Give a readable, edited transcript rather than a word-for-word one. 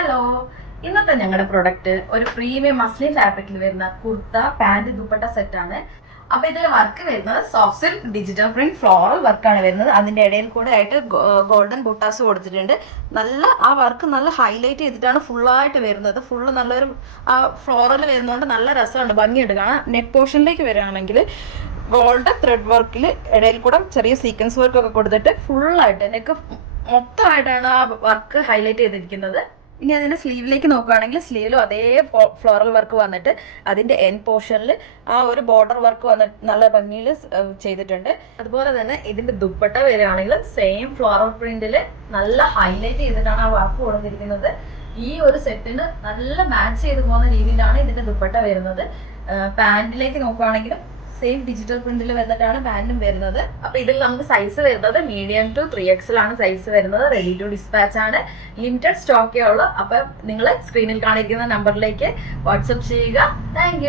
Hello, ഇന്നത്തെ ഞങ്ങളുടെ product ഒരു പ്രീമിയം മസ്ലിൻ ഫാബ്രിക്കിൽ വരുന്ന കുർത്ത പാന്റ് ദുപ്പട്ട സെറ്റ് ആണ്. അപ്പൊ ഇതിൽ വർക്ക് വരുന്നത് soft silk digital print floral വർക്കാണ് വരുന്നത്. അതിന്റെ ഇടയിൽ കൂടെ ആയിട്ട് ഗോൾഡൻ ബുട്ടാസ് കൊടുത്തിട്ടുണ്ട്. നല്ല ആ വർക്ക് നല്ല ഹൈലൈറ്റ് ചെയ്തിട്ടാണ് ഫുള്ളായിട്ട് വരുന്നത്. ഫുള്ള് നല്ലൊരു ഫ്ലോറൽ വരുന്നതുകൊണ്ട് നല്ല രസമുണ്ട്, ഭംഗിയുണ്ട് കാണാൻ. നെക്ക് പോർഷനിലേക്ക് വരികയാണെങ്കിൽ ഗോൾഡൻ ത്രെഡ് വർക്കിൽ ഇടയിൽ കൂടെ ചെറിയ സീക്വൻസ് വർക്ക് ഒക്കെ കൊടുത്തിട്ട് ഫുള്ളായിട്ട് നെക്ക് മൊത്തമായിട്ടാണ് ആ വർക്ക് ഹൈലൈറ്റ് ചെയ്തിരിക്കുന്നത്. ഇനി അതിന്റെ സ്ലീവിലേക്ക് നോക്കുകയാണെങ്കിൽ സ്ലീവിലും അതേ ഫ്ലോറൽ വർക്ക് വന്നിട്ട് അതിന്റെ എൻ പോർഷനിൽ ആ ഒരു ബോർഡർ വർക്ക് വന്നിട്ട് നല്ല ഭംഗിയിൽ ചെയ്തിട്ടുണ്ട്. അതുപോലെ തന്നെ ഇതിന്റെ ദുപ്പട്ട വരികയാണെങ്കിൽ സെയിം ഫ്ലോറൽ പ്രിന്റിൽ നല്ല ഹൈലൈറ്റ് ചെയ്തിട്ടാണ് ആ വർക്ക് കൊടുത്തിരിക്കുന്നത്. ഈ ഒരു സെറ്റിന് നല്ല മാച്ച് ചെയ്ത് പോകുന്ന രീതിയിലാണ് ഇതിന്റെ ദുപ്പട്ട വരുന്നത്. പാന്റിലേക്ക് നോക്കുകയാണെങ്കിലും സെയിം ഡിജിറ്റൽ പ്രിന്റിൽ വന്നിട്ടാണ് പാന്റും വരുന്നത്. അപ്പൊ ഇതിൽ നമുക്ക് സൈസ് വരുന്നത് മീഡിയം ടു 3XL ആണ് സൈസ് വരുന്നത്. റെഡി ടു ഡിസ്പാച്ച് ആണ്, ലിമിറ്റഡ് സ്റ്റോക്കേ ഉള്ളൂ. അപ്പൊ നിങ്ങൾ സ്ക്രീനിൽ കാണിക്കുന്ന നമ്പറിലേക്ക് വാട്സപ്പ് ചെയ്യുക. താങ്ക്